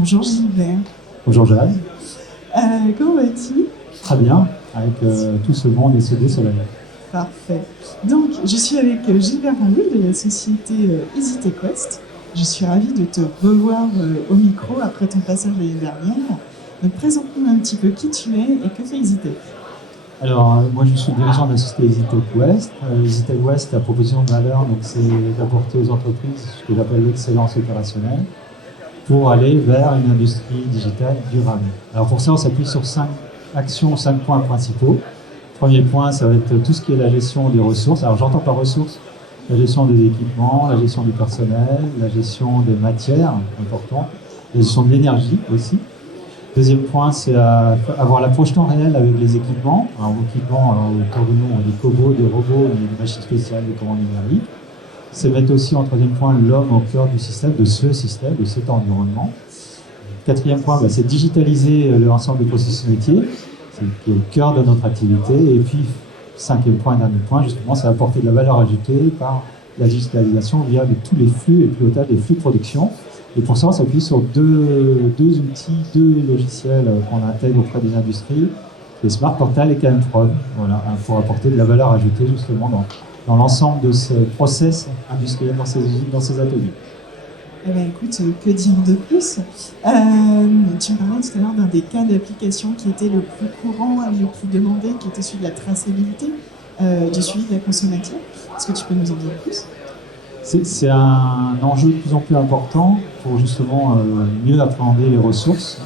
Bonjour Gilbert. Bonjour Jeanne, Comment vas-tu? très bien, avec tout ce monde et ce soleil. Parfait. Donc, je suis avec Gilbert Raoul de la société EasyTechWest. Je suis ravie de te revoir au micro après ton passage l'année dernière. Donc, présente-nous un petit peu qui tu es et que fait EasyTech. Alors, moi je suis dirigeant de la société EasyTech West. EasyTech West, la proposition de valeur, donc, c'est d'apporter aux entreprises ce que j'appelle l'excellence opérationnelle pour aller vers une industrie digitale durable. Alors pour ça, on s'appuie sur 5 actions, 5 points principaux. Premier point, ça va être tout ce qui est la gestion des ressources. Alors j'entends par ressources la gestion des équipements, la gestion du personnel, la gestion des matières importantes, la gestion de l'énergie aussi. Deuxième point, c'est avoir l'approche temps réel avec les équipements. Alors, équipements, autour de nous, on a des cobots, des robots, des machines spéciales, des commandes numériques. C'est mettre aussi en troisième point l'homme au cœur du système, de ce système, de cet environnement. Quatrième point, c'est digitaliser l'ensemble des processus métiers, qui est le cœur de notre activité. Et puis, cinquième point, dernier point, justement, c'est apporter de la valeur ajoutée par la digitalisation via tous les flux et le pilotage des flux de production. Et pour ça, on s'appuie sur deux outils, deux logiciels qu'on intègre auprès des industries, les Smart Portal et KM-Prod, voilà, pour apporter de la valeur ajoutée justement dans l'ensemble de ce process industriel dans ces usines, dans ces ateliers. Eh bien, écoute, que dire de plus? Tu me parlais tout à l'heure d'un des cas d'application qui était le plus courant et le plus demandé, qui était celui de la traçabilité, du suivi de la consommation. Est-ce que tu peux nous en dire plus? C'est un enjeu de plus en plus important pour justement mieux appréhender les ressources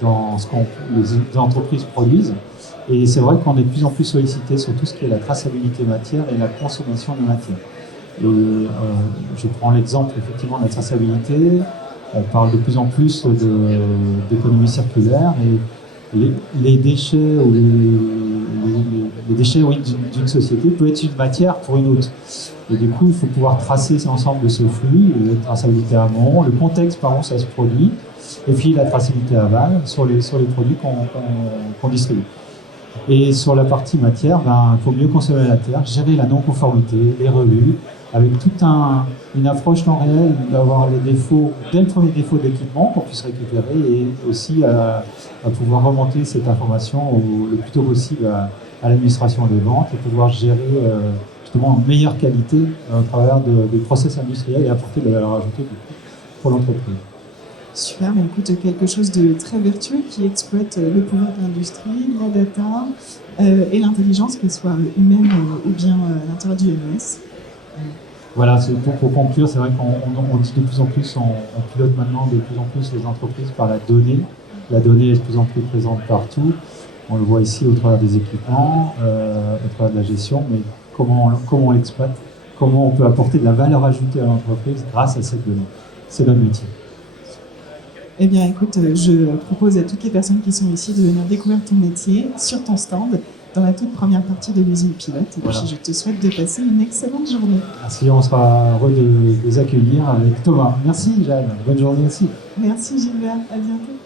dans ce que les entreprises produisent. Et c'est vrai qu'on est de plus en plus sollicité sur tout ce qui est la traçabilité matière et la consommation de matière. Et je prends l'exemple effectivement de la traçabilité. On parle de plus en plus d'économie circulaire et les déchets ou les déchets d'une société peuvent être une matière pour une autre. Et du coup, il faut pouvoir tracer l'ensemble de ce flux, la traçabilité amont, le contexte par où ça se produit, et puis la traçabilité aval sur les produits qu'on distribue. Et sur la partie matière, il faut mieux consommer la terre, gérer la non-conformité, les revues, avec toute une approche temps réel, d'avoir les défauts, dès le premier défaut d'équipement qu'on puisse récupérer, et aussi à pouvoir remonter cette information le plus tôt possible à l'administration des ventes et pouvoir gérer justement en meilleure qualité au travers des process industriels et apporter de la valeur ajoutée pour l'entreprise. Super, mais écoute, quelque chose de très vertueux qui exploite le pouvoir de l'industrie, la data et l'intelligence, qu'elle soit humaine ou bien à l'intérieur du MES. Voilà, pour conclure, c'est vrai qu'on dit de plus en plus, on pilote maintenant de plus en plus les entreprises par la donnée. La donnée est de plus en plus présente partout. On le voit ici au travers des équipements, au travers de la gestion, mais comment on l'exploite, comment on peut apporter de la valeur ajoutée à l'entreprise grâce à cette donnée. C'est notre métier. Eh bien, écoute, je propose à toutes les personnes qui sont ici de venir découvrir ton métier sur ton stand dans la toute première partie de l'usine pilote. Et voilà. puis, je te souhaite de passer une excellente journée. Merci, on sera heureux de les accueillir avec Thomas. Merci Jeanne, bonne journée aussi. Merci Gilbert, à bientôt.